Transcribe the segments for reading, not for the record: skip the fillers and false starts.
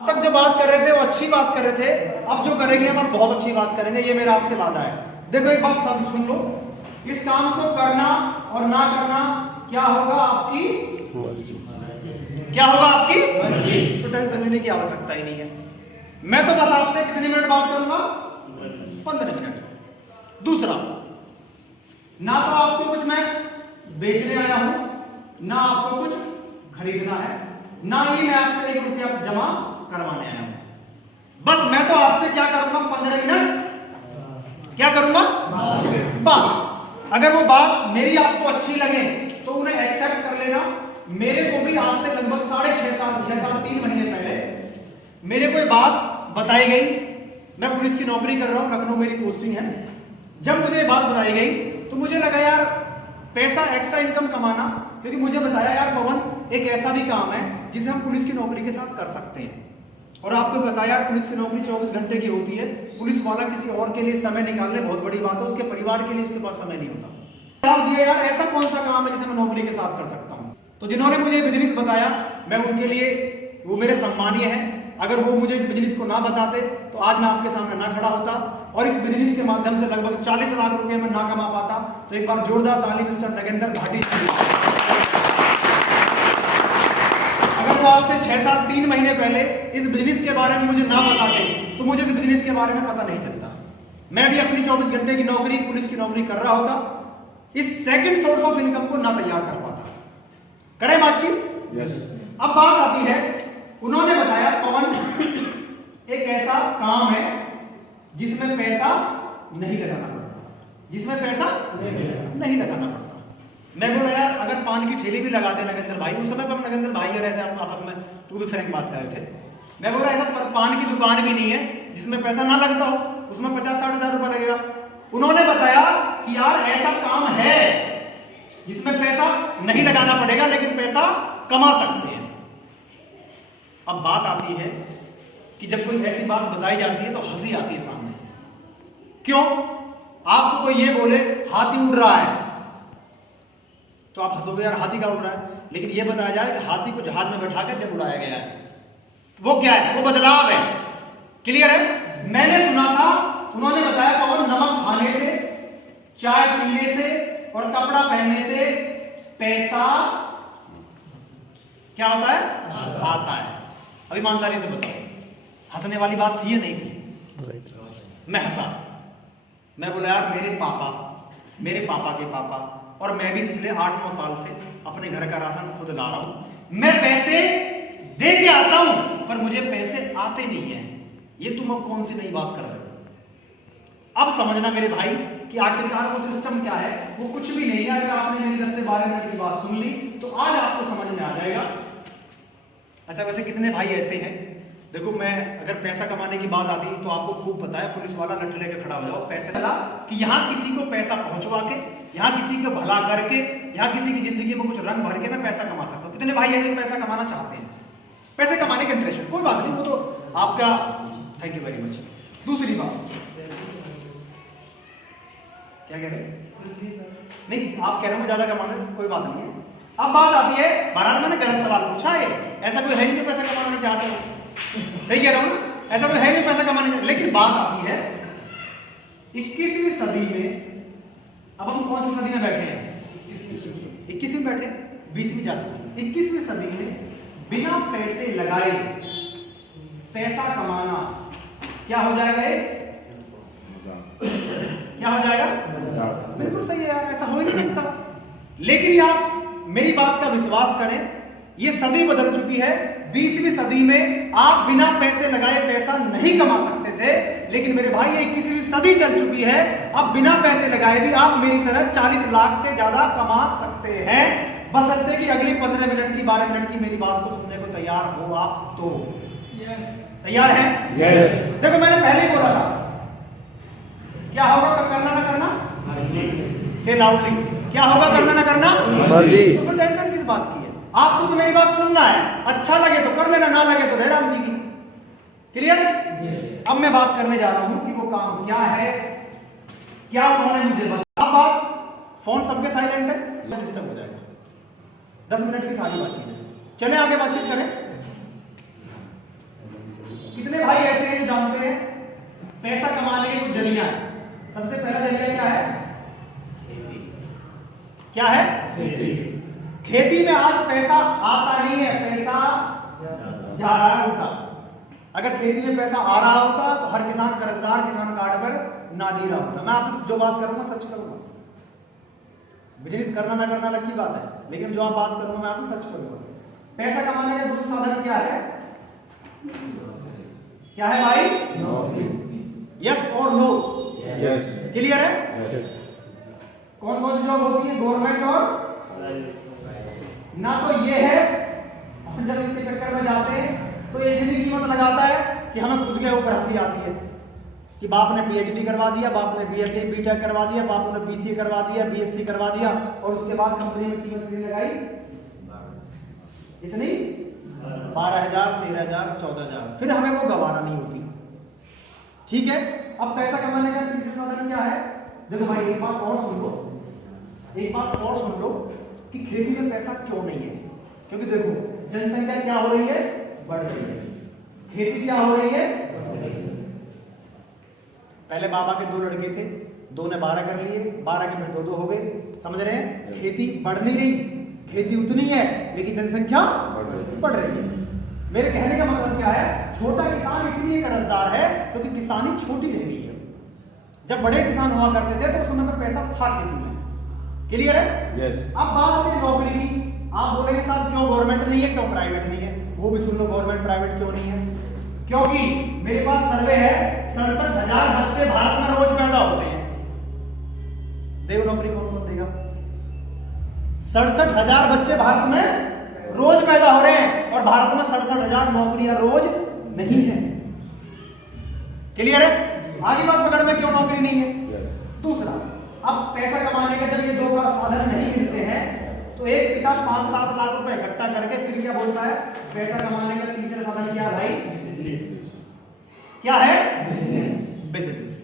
अब तक जो बात कर रहे थे वो अच्छी बात कर रहे थे, अब जो करेंगे हम बहुत अच्छी बात करेंगे, ये मेरा आपसे वादा है। देखो एक बात सब सुन लो, इस काम को करना और ना करना क्या होगा आपकी क्या होगा आपकी मर्जी। तो टेंशन लेने की आवश्यकता ही नहीं है। मैं तो बस आपसे कितने मिनट बात करूंगा, 15 मिनट। दूसरा, ना तो आपको कुछ मैं बेचने आया हूं, ना आपको कुछ खरीदना है, ना ही मैं आपसे 1 रुपया जमा करवाने आया हूं। बस मैं तो आपसे क्या करूंगा, 15 मिनट क्या करूंगा, बात। अगर वो बात मेरी आपको अच्छी लगे तो उन्हें एक्सेप्ट कर लेना। मेरे को भी आज से लगभग 6.5 साल 3 महीने पहले मेरे को बात बताई गई। मैं पुलिस की नौकरी कर रहा हूं, लखनऊ मेरी पोस्टिंग है। जब मुझे बात बताई गई तो मुझे लगा यार पैसा एक्स्ट्रा इनकम कमाना, क्योंकि मुझे बताया यार पवन एक ऐसा भी काम है जिसे हम पुलिस की नौकरी के साथ कर सकते हैं। और आपको बताया यार पुलिस की नौकरी 24 घंटे की होती है। पुलिस वाला किसी और के लिए समय निकालने बहुत बड़ी बात है, उसके परिवार के लिए उसके पास समय नहीं होता। जवाब दिया यार ऐसा कौन सा काम है जिसे मैं नौकरी के साथ कर सकता हूं। तो जिन्होंने मुझे बिजनेस बताया मैं उनके लिए, वो मेरे सम्मानीय हैं। अगर वो मुझे इस बिजनेस को ना बताते तो आज मैं आपके सामने ना खड़ा होता और इस बिजनेस के माध्यम से लगभग 40 लाख रुपए में ना कमा पाता। तो एक बार जोरदार ताली मिस्टर नगेंद्र भाटी। अगर वो आपसे 3 महीने पहले इस बिजनेस के बारे में मुझे ना बताते तो मुझे इस बिजनेस के बारे में पता नहीं चलता। मैं भी अपनी 24 घंटे की नौकरी, पुलिस की नौकरी कर रहा होता, इस सेकंड सोर्स ऑफ इनकम को ना तैयार कर पाता। करें बातचीत। अब बात आती है, उन्होंने बताया पवन एक ऐसा काम है जिसमें पैसा नहीं लगाना पड़ता, जिसमें पैसा नहीं लगाना पड़ता। मैं बोला यार अगर पान की ठेली भी लगा दे नगेंद्र भाई, उस समय पर हम नगेंद्र भाई और ऐसे हम आपस में तू भी फ्रैंक बात कर रहे थे। मैं बोला ऐसा पान की दुकान भी नहीं है जिसमें पैसा ना लगता हो, उसमें 50-60 हजार रुपया लगेगा। उन्होंने बताया कि यार ऐसा काम है जिसमें पैसा नहीं लगाना पड़ेगा लेकिन पैसा कमा सकते हैं। अब बात आती है कि जब कोई ऐसी बात बताई जाती है तो हंसी आती है सामने से। क्यों? आपको कोई ये बोले हाथी उड़ रहा है तो आप हंसोगे यार हाथी का उड़ रहा है, लेकिन ये बताया जाए कि हाथी को जहाज में बैठा कर जब उड़ाया गया है, वो क्या है, वो बदलाव है। क्लियर है? मैंने सुना था, उन्होंने बताया पवन नमक खाने से, चाय पीने से और कपड़ा पहनने से पैसा क्या होता है, आता है। अब ईमानदारी से बताओ, हंसने वाली बात थी या नहीं थी? मैं हंसा। मैं बोला यार मेरे पापा के पापा और मैं भी पिछले 8-9 साल से अपने घर का राशन खुद ला रहा हूं। मैं पैसे दे के आता हूं पर मुझे पैसे आते नहीं है। ये तुम अब कौन सी नई बात कर रहे हो? अब समझना मेरे भाई कि आखिरकार वो सिस्टम क्या है। वो कुछ भी नहीं है। अगर आपने मेरी 10 से 12 मिनट की बात सुन ली तो आज आपको समझ में आ जाएगा। अच्छा वैसे कितने भाई ऐसे हैं, देखो मैं अगर पैसा कमाने की बात आती तो आपको खूब पता है, पुलिस वाला लठ लेके खड़ा हो जाओ, पैसे चला कि यहाँ किसी को पैसा पहुंचवा के, यहाँ किसी को भला करके, यहाँ किसी की जिंदगी में कुछ रंग भर के मैं पैसा कमा सकता हूँ। कितने भाई ऐसे पैसा कमाना चाहते हैं, पैसे कमाने के इंटरेस्ट, कोई बात नहीं, वो तो आपका, थैंक यू वेरी मच। दूसरी बात क्या कह रहे नहीं, आप कह रहे हो ज्यादा कमाना, कोई बात नहीं है। अब बात आती है, महाराज मैंने गलत सवाल पूछा है, ऐसा कोई है नहीं जो पैसा कमाना नहीं चाहता हो, सही कह रहा हूं ना, ऐसा कोई है नहीं पैसा कमाने चाहता। लेकिन बात आती है 21वीं सदी में, अब हम कौन सी सदी में बैठे हैं, 21वीं बैठे, 20वीं जा चुकी, 21वीं सदी में बिना पैसे लगाए पैसा कमाना क्या हो जाएगा, क्या हो जाएगा? बिल्कुल सही है यार, ऐसा हो ही नहीं सकता। लेकिन आप मेरी बात का विश्वास करें, ये सदी बदल चुकी है। 20वीं सदी में आप बिना पैसे लगाए पैसा नहीं कमा सकते थे, लेकिन मेरे भाई 21वीं सदी चल चुकी है, अब बिना पैसे लगाए भी आप मेरी तरह 40 लाख से ज्यादा कमा सकते हैं, बशर्ते कि अगली 15 मिनट की 12 मिनट की मेरी बात को सुनने को तैयार हो आप तो। तैयार है? देखो मैंने पहले ही बोला था क्या होगा, करना ना करना, से लाउडली क्या होगा, करना ना करना मर्जी। तो फिर टेंशन किस बात की है? आपको तो मेरी बात सुनना है, अच्छा लगे तो कर लेना, ना लगे तो जयराम जी की। क्लियर? अब मैं बात करने जा रहा हूं कि वो काम क्या है, क्या उन्होंने मुझे बताया। अब बात, फोन सबके साइलेंट है, डिस्टर्ब हो जाएगा, 10 मिनट की सारी बातचीत है, चले आगे बातचीत करें। क्या है? खेती में आज पैसा आता नहीं है, पैसा जा रहा है उल्टा। अगर खेती में पैसा आ रहा होता तो हर किसान कर्जदार, किसान कार्ड पर ना जी रहा होता। मैं आपसे जो बात करूंगा सच करूंगा। बिजनेस करना ना करना अलग की बात है, लेकिन जो आप बात करूंगा मैं आपसे सच करूंगा। पैसा कमाने का दूसरा साधन क्या है? क्या है भाई? यस और नो? क्लियर है? कौन कौन सी जॉब होती है? गवर्नमेंट और ना तो ये है, और जब इसके चक्कर में जाते हैं तो ये इतनी कीमत लगाता है कि हमें खुद के ऊपर हंसी आती है कि बाप ने पीएचडी करवा दिया, बाप ने बीटेक करवा दिया, बाप ने बीसीए करवा दिया, बीएससी करवा दिया, और उसके बाद कंपनी में कीमत कितनी लगाई? इतनी 12,000, 13,000, 14,000। फिर हमें वो गवारा नहीं होती। ठीक है, अब पैसा कमाने का तीसरा साधन क्या है? देखो भाई एक बात और सुन लो, एक बात और सुन लो कि खेती में पैसा क्यों नहीं है। क्योंकि देखो जनसंख्या क्या हो रही है? बढ़ रही है। खेती क्या हो रही है? पहले बाबा के 2 लड़के थे, 2 ने 12 कर लिए, 12 के फिर 2 हो गए। समझ रहे हैं? खेती बढ़ नहीं रही, खेती उतनी है लेकिन जनसंख्या बढ़ रही है। मेरे कहने का मतलब क्या है? छोटा किसान इसलिए कर्जदार है क्योंकि किसानी छोटी रह गई है। जब बड़े किसान हुआ करते थे तो उस समय पर पैसा था खेती में। क्लियर है? yes. अब बात है नौकरी की। आप बोलेंगे साहब क्यों गवर्नमेंट नहीं है, क्यों प्राइवेट नहीं है? वो भी सुन लो, गवर्नमेंट प्राइवेट क्यों नहीं है? क्योंकि मेरे पास सर्वे है, 67,000 बच्चे भारत में रोज पैदा होते हैं। देखो नौकरी कौन कौन देगा? 67,000 बच्चे भारत में रोज पैदा हो रहे हैं और भारत में 67,000 नौकरियां रोज नहीं है। क्लियर है? आगे बात पकड़ में क्यों नौकरी नहीं है। दूसरा, अब पैसा कमाने का जब ये 2 का साधन नहीं मिलते हैं तो एक पिता 5-7 लाख रुपए इकट्ठा करके फिर क्या बोलता है? पैसा कमाने का तीसरा साधन क्या है भाई? क्या है? बिजनेस।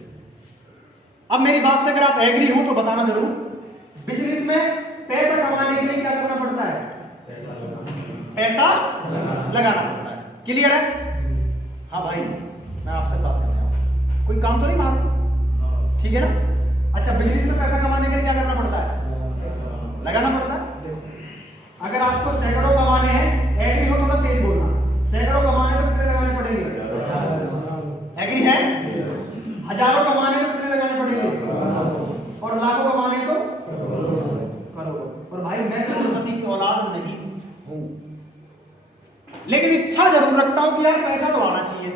अब मेरी बात से अगर आप एग्री हो तो बताना जरूर। बिजनेस में पैसा कमाने के लिए क्या करना पड़ता है? पैसा लगाना पड़ता है। क्लियर है? हाँ भाई, मैं आपसे बात करने आया हूं, कोई काम तो नहीं बाहर, ठीक है ना? अच्छा, बिजनेस में पैसा कमाने के लिए क्या करना पड़ता है? लगाना पड़ता है। अगर आपको सैकड़ों कमाने हैं, एग्री हो तो मैं तेज बोलना, सैकड़ों कमाने तो कितने लगाने पड़ेंगे? एग्री है? हजारों कमाने तो कितने लगाने पड़ेंगे? और लाखों कमाने तो करोड़ों। और भाई मैं करोड़पति की औलाद नहीं हूं, लेकिन इच्छा जरूर रखता हूं कि यार पैसा तो आना चाहिए।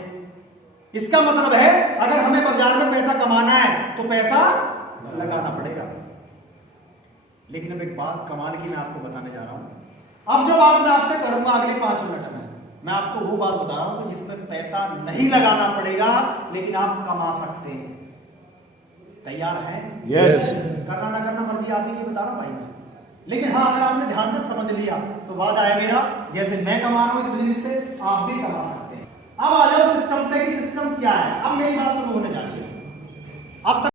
इसका मतलब है अगर हमें बाजार में पैसा कमाना है तो पैसा लगाना पड़ेगा। लेकिन अब एक बात कमाल की मैं आपको बताने जा रहा हूं। अब जो बात मैं आपसे करूंगा अगले 5 मिनट में, मैं आपको वो बात बता रहा हूं जिसमें पैसा नहीं लगाना पड़ेगा लेकिन आप कमा सकते हैं। तैयार हैं? yes. करना ना करना मर्जी आपकी, की बता रहा हूं भाई मैं। लेकिन हाँ, अगर आपने ध्यान से समझ लिया तो वादा है मेरा, जैसे मैं कमा रहा हूं इस बिजनेस से आप भी कमा सकते हैं। अब आ जाओ सिस्टम पे कि सिस्टम क्या है। अब मेरी बात शुरू होने जा रही है। अब तक